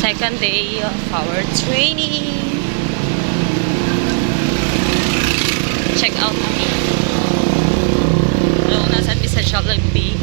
Second day of our training. Check out namin. Hello, nasan mi sa Jollibee.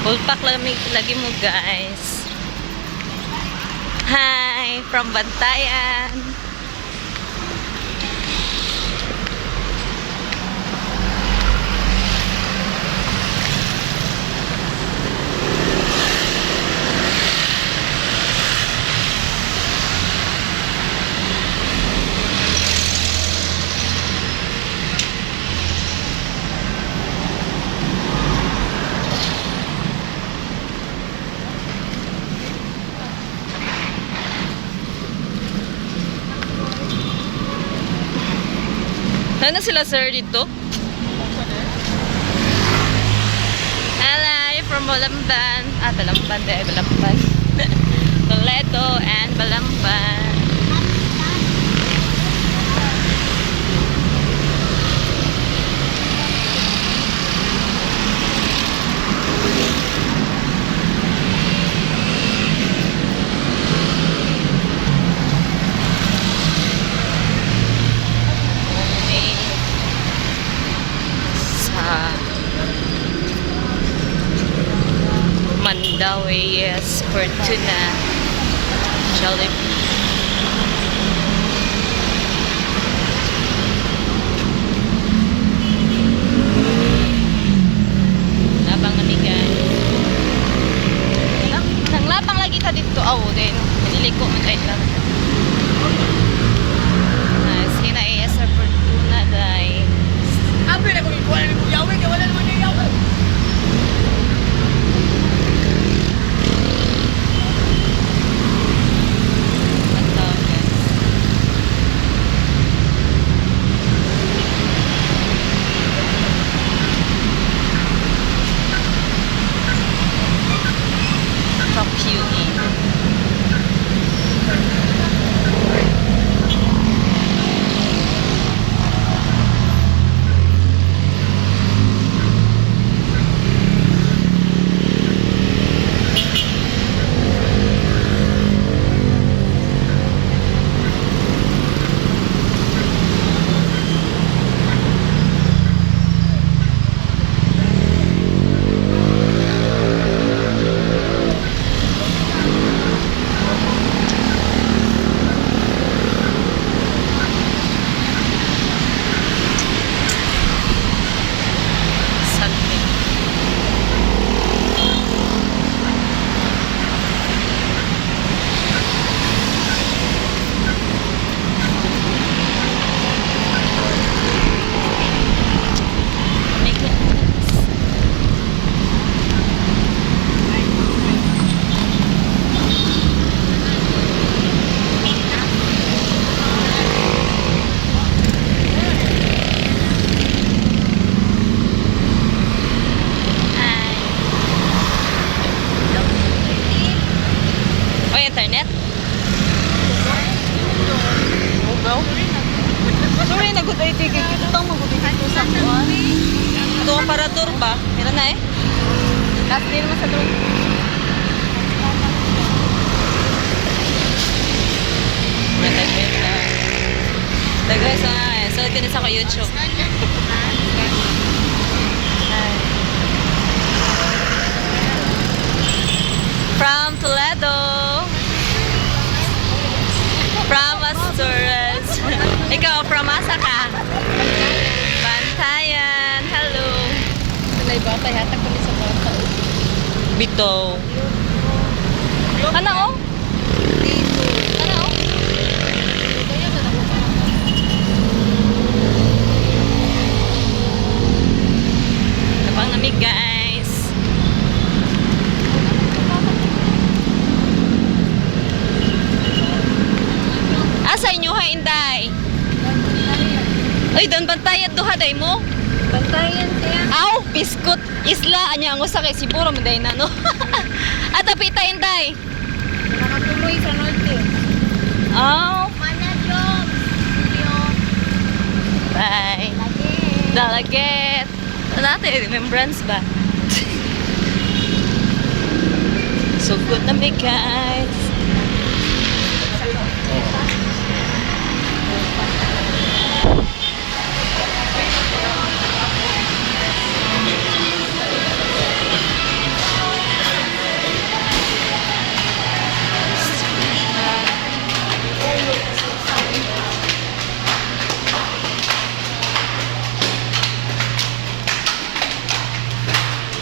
Full pack lagi mo guys. Hi from Bantayan. Ano sila sir dito? Hello, from Balamban. Balamban. Toledo and Balamban. Mandawi, yes, Fortuna, Jollibee. Labang kami guys. Nanglabang lagi ka dito. Din. Nililiko mo tayo lang. Nice. Hina AS Fortuna guys. Abre na kung ikuha na kung yawe, wala naman yung yawe. Internet? Sorry, nagutay ticket. Itong magutay dito sa kuwan. Ito ang parador ba? Meron na eh. Last day naman sa door. Guys, so ito na sa YouTube. From Toledo. From Asturias. Ikaw, from asa ka? Bantayan. Hello. Salay bata, hatag kami sa bata. Bito. Ano oh? Ano oh? kami, guys. Asa inyo ha, Inday? Ay, doon bantayat duha day mo. Bantayan siya. Aw, biskut. Isla, anya ang usa kay Siburo, manday na, no? At apita, Inday. Nakatuloy sa norte. Aw, Mana job. Yo. bye. Lagi. Dalaget. Natin, remembrance ba? So good na me, guys.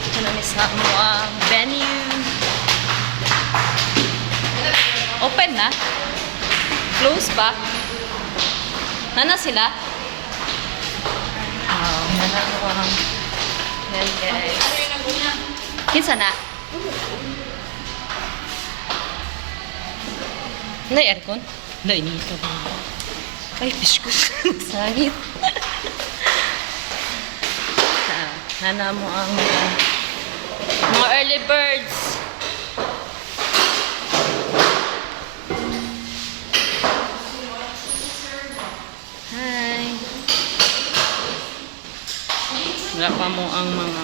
Ito na sa mga venue. Open na? Close pa? Nana sila? Oh, nana ko ang... Yan, guys. Kinsa na? Na aircon? Na inito ba? Ay, fish ko. Sakit. Nana mo ang mga early birds. Hi. Wala pa mo ang mga